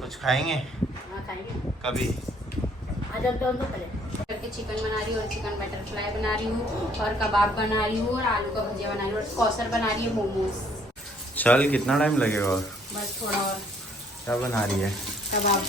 कुछ खाएंगे? हाँ खाएंगे। कभी? आज हम दोनों पहले करके चिकन बना रही हूँ और चिकन बटर फ्राई बना रही हूँ और कबाब बना रही हूँ और आलू का भुजिया बना रही हूँ और कौसर बना रही है मोमोज। चल कितना टाइम लगेगा और? बस थोड़ा और। क्या बना रही है? कबाब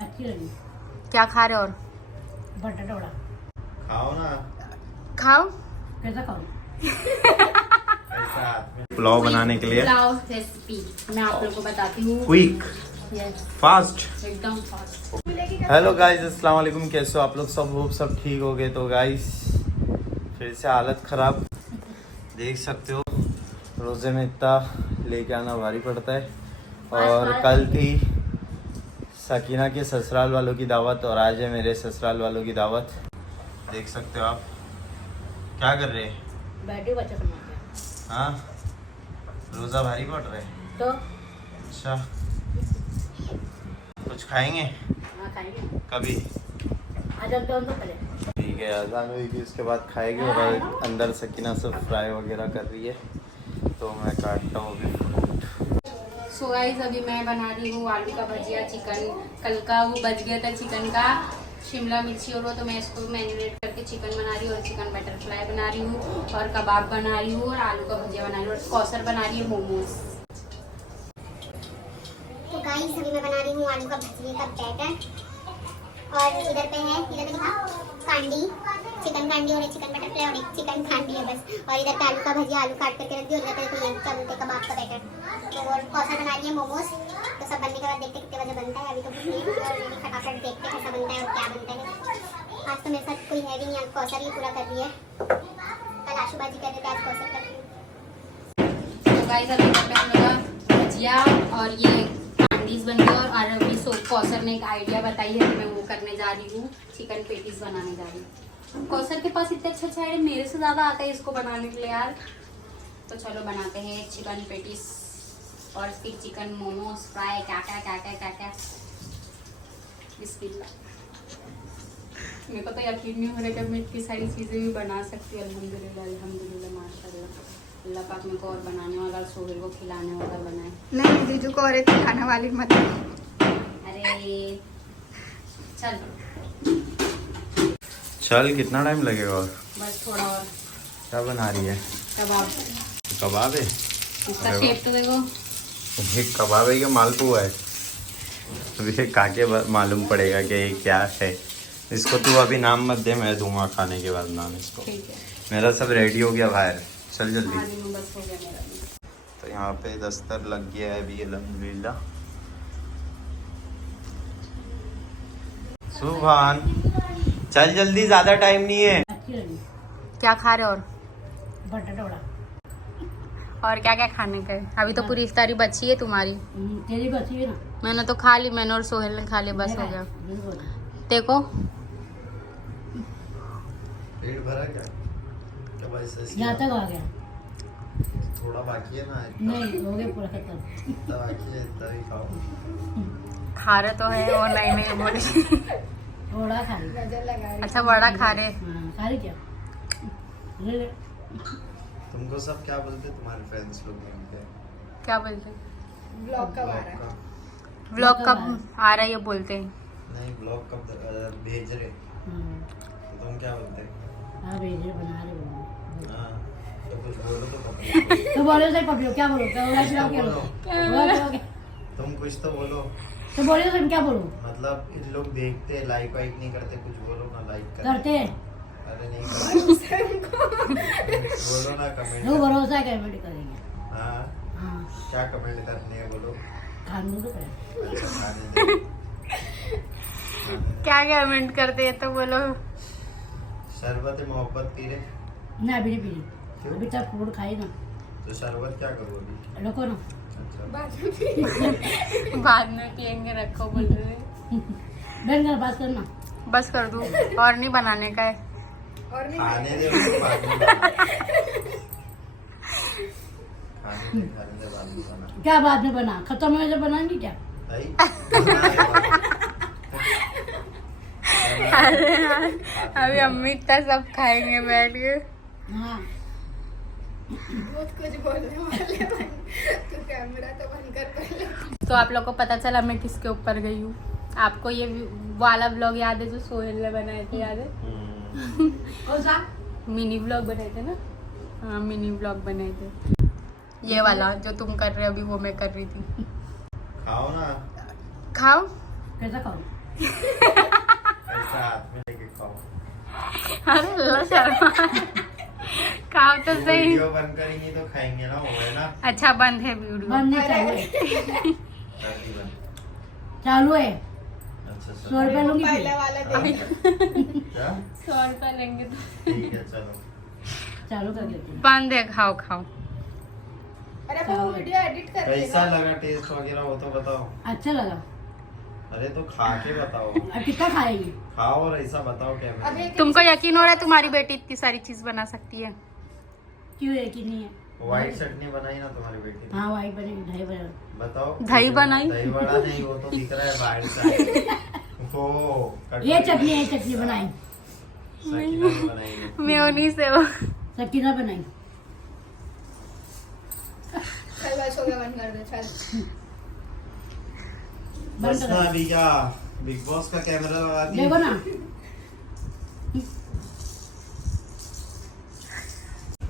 अच्छी लगी। क्या खा रहे हो? और बटाटा वड़ा खाओ ना। खाओ। कैसा खाऊं? पुलाव बनाने के लिए पुलाव रेसिपी मैं आप लोगों को बताती हूँ। क्विक फास्ट एकदम फास्ट। हेलो गाइस, अस्सलाम वालेकुम। कैसे हो आप लोग? सब ठीक हो गए? तो गाइस फिर से हालत ख़राब, देख सकते हो। रोज़े में इतना लेके आना भारी पड़ता है। और कल थी सकीना के ससुराल वालों की दावत और आज है मेरे ससुराल वालों की दावत। देख सकते हो आप। क्या कर रहे हैं? बैठी बच्चा संभालते हैं। हाँ, रोज़ा भारी पड़ रहा है तो अच्छा। कुछ खाएंगे? हाँ खाएंगे। कभी? आज हम दोनों पहले ठीक है, अजान हुई उसके बाद खाएगी। और अंदर सकीना सब फ्राई वगैरह कर रही है तो मैं काटता हूँ अभी। सो गाइस अभी मैं बना रही हूँ आलू का भजिया। चिकन कल का वो बच गया था चिकन का, शिमला मिर्ची और वो, तो मैं इसको मैरिनेट करके चिकन बना रही हूँ और चिकन बटर फ्राई बना रही हूँ और कबाब बना रही हूँ और आलू का भजिया बना रही हूँ और कौसर बना रही है मोमोज। तो गाइस अभी मैं बना रही हूँ आलू का भजिए का बैटर और इधर पे है, इधर पे दिखा कांडी, चिकन कांडी और एक चिकन बटर फ्राई और एक चिकन कांडी है बस। और इधर पे आलू का भजिया, आलू काट करके रख दी और इधर पे तो ये क्या बोलते हैं कबाब का बैटर। तो और कौसर बना रही है मोमोज। तो सब बनने के बाद देखते कितने बजे बनता है। अभी तो भूख नहीं है और फटाफट देखते हैं कैसा बनता है और क्या बनता है। आज तो मेरे साथ कोई है भी नहीं, आज कौसर ही पूरा कर रही है। कल आशुबाजी कर रहे थे, आज कौसर कर रही है। तो गाइस अभी हम लोग का भजिया और ये कांडीज बन गई और अभी कौसर ने एक आइडिया बताई है कि मैं वो करने जा रही हूँ, चिकन पेटीज बनाने जा रही हूँ। कौसर के पास इतने अच्छा आइडिया, मेरे से ज़्यादा आता है इसको बनाने के लिए यार। तो चलो बनाते हैं चिकन पेटीज और फिर चिकन मोमोज फ्राई, क्या क्या क्या क्या क्या क्या। बिस्मिल्लाह। मेरे को तो यकीन नहीं हो रहा कि मैं इतनी सारी चीज़ें भी बना सकती हूँ। अल्हम्दुलिल्लाह अल्हम्दुलिल्लाह माशाल्लाह। अल्लाह पाक मेरे को और बनाने वाला, सोहेल को खिलाने वाला बनाए। नहीं, जीजू को और एक खाने वाली मत। अरे चल कितना टाइम लगेगा और? बस थोड़ा और। क्या बना रही है? कबाब। कबाब है? इसका शेप तो देखो। ये कबाब है क्या मालपुआ है? अभी ये खा के मालूम पड़ेगा कि ये क्या है। इसको तू अभी नाम मत दे, मैं दूंगा खाने के बाद नाम इसको। ठीक है। मेरा सब रेडी हो गया बाहर, चल जल्दी। हाँ जी, बस हो गया मेरा भी। तो यहाँ पे दस्तर लग गया है अभी अल्हम्दुलिल्लाह। सुभान, चल जल्दी, ज्यादा टाइम नहीं है। अच्छी लगी। क्या खा रहे हो? और बटाटा वड़ा। और क्या क्या खाने का है? अभी तो पूरी इफ्तारी बची है तुम्हारी। तेरी बची है ना? मैंने तो खा ली, मैंने और सोहेल ने खा ली, बस हो गया। देखो पेट भरा क्या? यहाँ तक आ गया। थोड़ा बाकी है ना? नहीं हो गया पूरा खत्म। इतना बाकी है, इतना ही खाओ। खा रहे तो है और नहीं नहीं बोले। थोड़ा खा ली। अच्छा बड़ा खा रहे। हाँ, खा ली क्या? ले ले। तुमको सब क्या बोलते हैं तुम्हारे फ्रेंड्स लोग बोलते हैं? क्या बोलते? ब्लॉग कब आ रहा है? व्लॉग कब आ रहा है ये बोलते हैं। नहीं, ब्लॉग कब भेज रहे? तो तुम क्या बोलते हैं? हाँ भेज रहे, बना रहे बोलो। हाँ, तो कुछ बोलो तो पकड़ो। तो बोलो सही पकड़ो, क्या बोलो? क्या बोला? क्या बोलो? तुम कुछ तो बोलो। तो बोले तो तुम क्या बोलो? मतलब इन लोग देखते, लाइक वाइक नहीं करते, कुछ बोलो ना। लाइक करते हैं। अरे नहीं करते। बोलो ना, कमेंट। जो भरोसा है कमेंट करेंगे। हाँ, हाँ क्या कमेंट करने हैं बोलो। खाने तो करें। खाने दो। क्या कमेंट करते हैं तो बोलो। शरबत मोहब्बत पी रहे? ना अभी नहीं पी। क्यों? अभी तक फूड खाई ना। तो शरबत क्या करो अभी? रखो ना। अच्छा, बाद में पियेंगे, रखो बोल रहे। बहन कर बात करना। बस कर दूँ और नहीं बनाने का है। खाने दे उसको, बाद में बना। खाने दे बाद में बना। क्या बाद में बना? खत्म हो जब बनाएंगी क्या? भाई अरे यार, अभी अम्मी इतना सब खाएंगे बैठ के। हाँ बहुत कुछ बोलने वाले तो कैमरा तो बंद कर पहले। तो आप लोग को पता चला मैं किसके ऊपर गई हूँ। आपको ये वाला व्लॉग याद है जो सोहेल ने बनाए थे, याद है? कौन सा? मिनी व्लॉग बनाए थे ना? हाँ मिनी व्लॉग बनाए थे। ये वाला जो तुम कर रहे हो अभी वो मैं कर रही थी। खाओ ना, खाओ। कैसा खाओ? ऐसा हाथ में लेके खाओ। अरे अल्लाह शर्मा। खाओ तो सही। वीडियो बंद करेंगी तो खाएंगे ना, हो गए ना। अच्छा बंद है वीडियो? बंद नहीं, चालू है। जल्दी बंद। चालू है। अच्छा 100 रुपए लूंगी फिर। क्या? 100 रुपए लेंगे तो। ठीक है चलो। चालू कर देते हैं। बंद है, खाओ खाओ। अरे वो वीडियो एडिट कर कैसा लगा टेस्ट वगैरह हो तो बताओ। अच्छा लगा। अरे तो खा के बताओ। अब कितना खाएगी? खाओ और ऐसा बताओ क्या अभी एक तुमको यकीन हो रहा है तुम्हारी बेटी इतनी सारी चीज बना सकती है? क्यों है कि नहीं है? व्हाइट चटनी बनाई ना तुम्हारी बेटी ने? हाँ वाइट बनेगी, दही बनेगा। बताओ। दही बनाई? दही बड़ा नहीं, वो तो दिख रहा है बाहर से। वो ये चटनी बनाई। सकीना ने बनाई है। मेयोनीज से वो। सकीना बनाई। चल बस हो गया, बंद कर दे चल। बस ना अभी क्या बिग बॉस का कैमरा लगा दिया। देखो ना।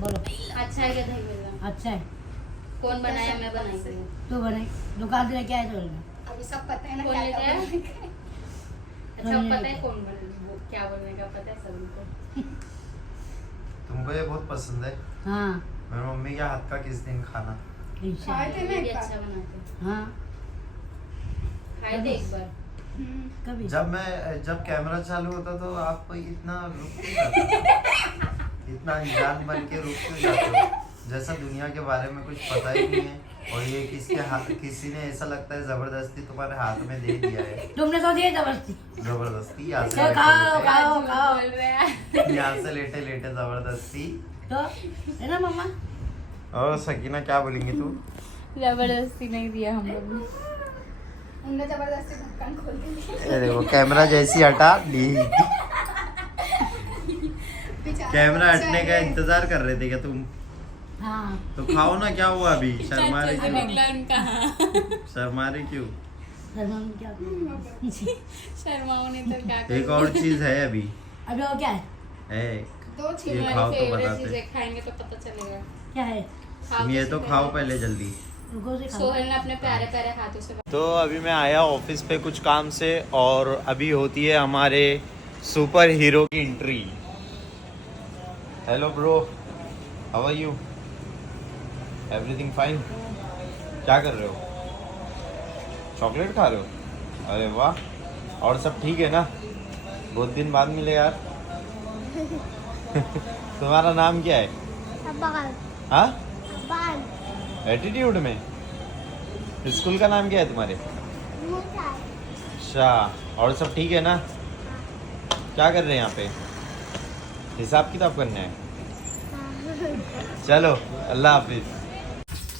बोलो। अच्छा है क्या दही बड़ा? अच्छा है। कौन बनाया? मैं बनाई थी। तो बनाई, दुकान से लेके आए तो बनाई। अभी सब पता है ना कौन क्या लेके क्या आया? बनेगा। अच्छा पता है कौन वो क्या बनेगा, पता है सभी को। तुमको ये बहुत पसंद है। हाँ मेरी मम्मी के हाथ का किस दिन खाना। खाए थे ना ये भी एक बार। अच्छा बनाते। हाँ खाए थे एक बार। कभी। जब कैमरा चालू होता तो आप इतना रुक क्यों जाते हो? इतना अनजान बन के रुक क्यों जाते हो? जैसा दुनिया के बारे में कुछ पता ही नहीं है, और ये किसी ने ऐसा लगता है जबरदस्ती तुम्हारे हाथ में दे दिया है। तुमने तो दिया जबरदस्ती। जबरदस्ती यहाँ से तो खाओ लेटे खाओ खाओ। बोल रहे हैं। यहाँ से लेटे लेटे जबरदस्ती। तो है ना मम्मा? और सकीना क्या बोलेंगी तू? जबरदस्ती नहीं दिया हम लोग ने। उनने जबरदस्ती ढक्कन खोल दिया। अरे वो कैमरा जैसी हटा ली। बेचारा कैमरा बच्चा हटने का है। इंतजार कर रहे थे क्या तुम? हाँ तो खाओ ना, क्या हुआ अभी? शर्मा रही चाचा से क्यों? निकला उनका। शर्मा रही क्यों? शर्मा क्या? शर्माओ नहीं तो क्या एक और चीज है अभी। अभी वो क्या है? है दो ये चीज खाओ तो फेवरेट बताते। चीजें खाएंगे तो पता चलेगा। क्या है? तुम ये तो खाओ पहले जल्दी। रुको से खाओ। सोहेल ने अपने प्यारे प्यारे हाथों से। तो अभी मैं आया ऑफिस पे कुछ काम से, और अभी होती है हमारे सुपर हीरो की entry. Hello bro, how are you? Everything fine? क्या कर रहे हो? चॉकलेट खा रहे हो? अरे वाह, और सब ठीक है ना? बहुत दिन बाद मिले यार। तुम्हारा नाम क्या है? हाँ, एटीट्यूड में? स्कूल का नाम क्या है तुम्हारे? अच्छा, और सब ठीक है ना? क्या कर रहे हैं यहाँ पे? हिसाब किताब करने हैं? चलो अल्लाह हाफिज।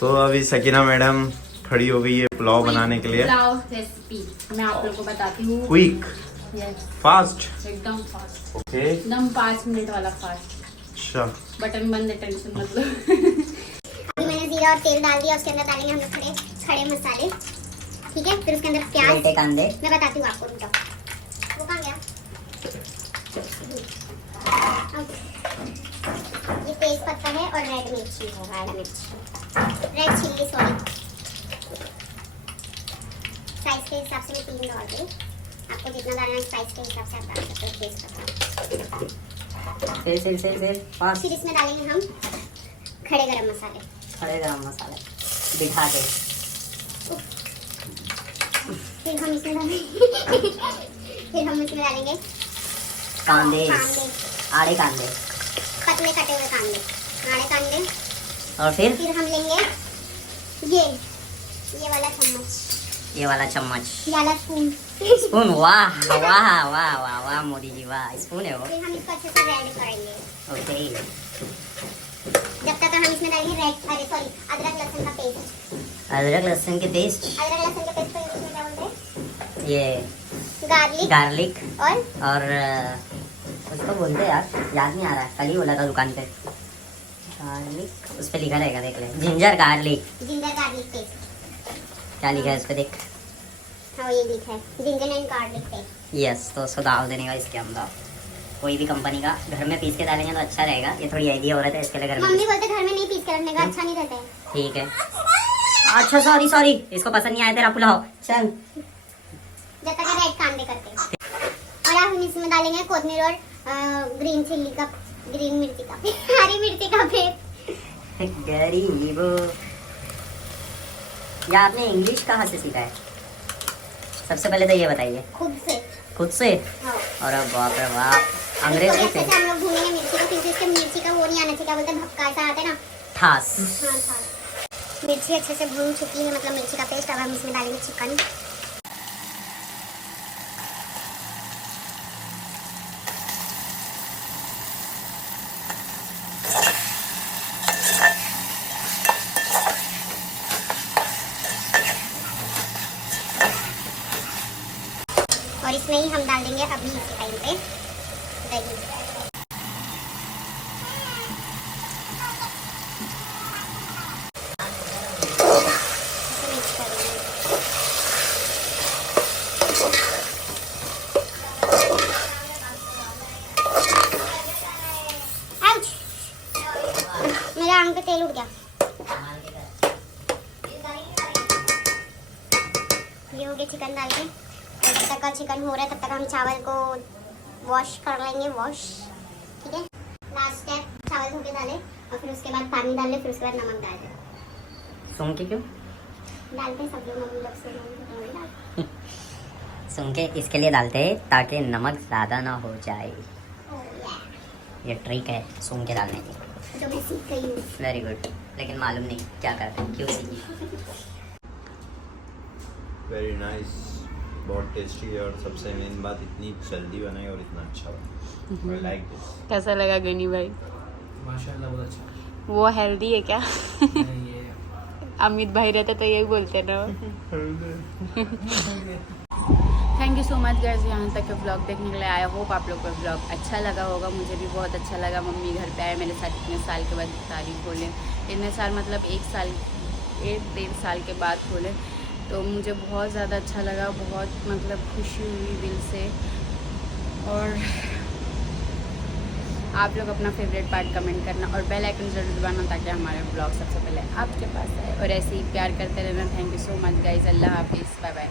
तो अभी सकीना मैडम खड़ी हो गई है पुलाव बनाने के लिए। पुलाव रेसिपी मैं आप लोगों को बताती हूँ। Quick, yes, fast. एकदम फास्ट, ओके। एकदम 5 मिनट वाला फास्ट। अच्छा, बटन बंद है, टेंशन मत लो। अभी मैंने जीरा और तेल डाल दिया, उसके अंदर डालेंगे हम लोग खड़े खड़े मसाले। ठीक है, फिर उसके अंदर प्याज। कांदे। मैं बताती हूँ आपको, रुको। वो कहाँ गया? ये तेज पत्ता है और रेड मिर्ची है, काला मिर्च, रेड चिल्ली, सॉरी। साइज के हिसाब से मैं 3 डाल दी। आपको जितना डालना है साइज के हिसाब से आप डाल सकते हो। तेज पत्ता। फिर फास्ट। फिर इसमें डालेंगे हम खड़े गरम मसाले। खड़े गरम मसाले बिठा के। फिर हम इसमें डालेंगे कांदे, कांदे, आड़े कांदे। पतले कटे हुए कांदे, आड़े कांदे। और फिर फिर हम लेंगे ये वाला चम्मच, ये वाला चम्मच, ये वाला स्पून। स्पून। वाह वाह वाह वाह वाह मोदी जी वाह, स्पून है वो। फिर हम इसको अच्छे से रेड करेंगे। ओके। जब तक हम इसमें डालेंगे अदरक लहसुन का पेस्ट। अदरक लहसुन के पेस्ट। अदरक लहसुन के पेस्ट को इंग्लिश में क्या बोलते हैं? ये गार्लिक और उसको बोलते हैं यार, याद नहीं आ रहा है, कल ही बोला था दुकान पे। गार्लिक उस पे लिखा रहेगा, देख ले। Ginger garlic paste. क्या लिखा है इस पे देख। हाँ ये लिखा है ginger and garlic paste. Yes, तो उसको डाल देने का इसके अंदर। कोई भी कंपनी का घर में पीस के डालेंगे तो अच्छा रहेगा। ये थोड़ी आइडिया हो रहा था इसके लिए घर में। मम्मी बोलते घर में नहीं पीस के रखने का, अच्छा नहीं रहता है। ठीक है। अच्छा सॉरी, इसको पसंद नहीं आया तेरा पुलाव। चल जब तक रेड कांदे करते और अब हम इसमें डालेंगे कोथमीर और ग्रीन चिल्ली का, ग्रीन मिर्ची का, हरी मिर्ची का पेस्ट। गरीब। या आपने इंग्लिश कहाँ से सीखा है? सबसे पहले तो ये बताइए। खुद से? हाँ। और अब बाप रे बाप, अंग्रेजी से हम लोग भूनेंगे मिर्ची को, क्योंकि इसके मिर्ची का वो नहीं आना चाहिए, क्या बोलते हैं भक्का सा आता है ना, ठास। हाँ ठास। मिर्ची अच्छे से भून चुकी है, मतलब मिर्ची का पेस्ट। अब हम इसमें डालेंगे चिकन। और इसमें ही हम डाल देंगे अभी इसी टाइम पे दही। मिक्स करेंगे। आउच! मेरे आंग पे तेल उड़ गया। ये हो गया चिकन डाल के। और जब तक का चिकन हो रहा है तब तक हम चावल को वॉश कर लेंगे। ठीक है। लास्ट स्टेप, चावल धो के डाले और फिर उसके बाद पानी डाल ले, फिर उसके बाद नमक डाल दे। सुन के क्यों डालते सब लोग, मम्मी लोग से नहीं डालते। सुन के इसके लिए डालते हैं ताकि नमक ज़्यादा ना हो जाए। ये ट्रिक है सुन के डालने की, जो मैं सीख गई हूँ। Very good. लेकिन मालूम नहीं क्या करते हैं, क्यों सीखी। वेरी नाइस, बहुत टेस्टी है। और सबसे मेन बात, इतनी जल्दी बनाई और इतना अच्छा बना। I like this. कैसा लगा गनी भाई? माशाल्लाह बहुत अच्छा। वो हेल्दी है क्या? नहीं, ये अमित भाई रहते तो यही बोलते ना। Thank you so much guys यहाँ तक के ब्लॉग देखने के लिए। आई होप आप लोग को ब्लॉग अच्छा लगा होगा। मुझे भी बहुत अच्छा लगा। मम्मी घर पे आए मेरे साथ इतने साल के बाद, तारीफ बोले इतने साल मतलब 1-1.5 साल के बाद बोले, तो मुझे बहुत ज़्यादा अच्छा लगा। बहुत मतलब खुशी हुई दिल से। और आप लोग अपना फेवरेट पार्ट कमेंट करना और बेल आइकन जरूर दबाना ताकि हमारे ब्लॉग सबसे पहले आपके पास आए। और ऐसे ही प्यार करते रहना। Thank you so much guys. अल्लाह हाफिज़, बाय बाय।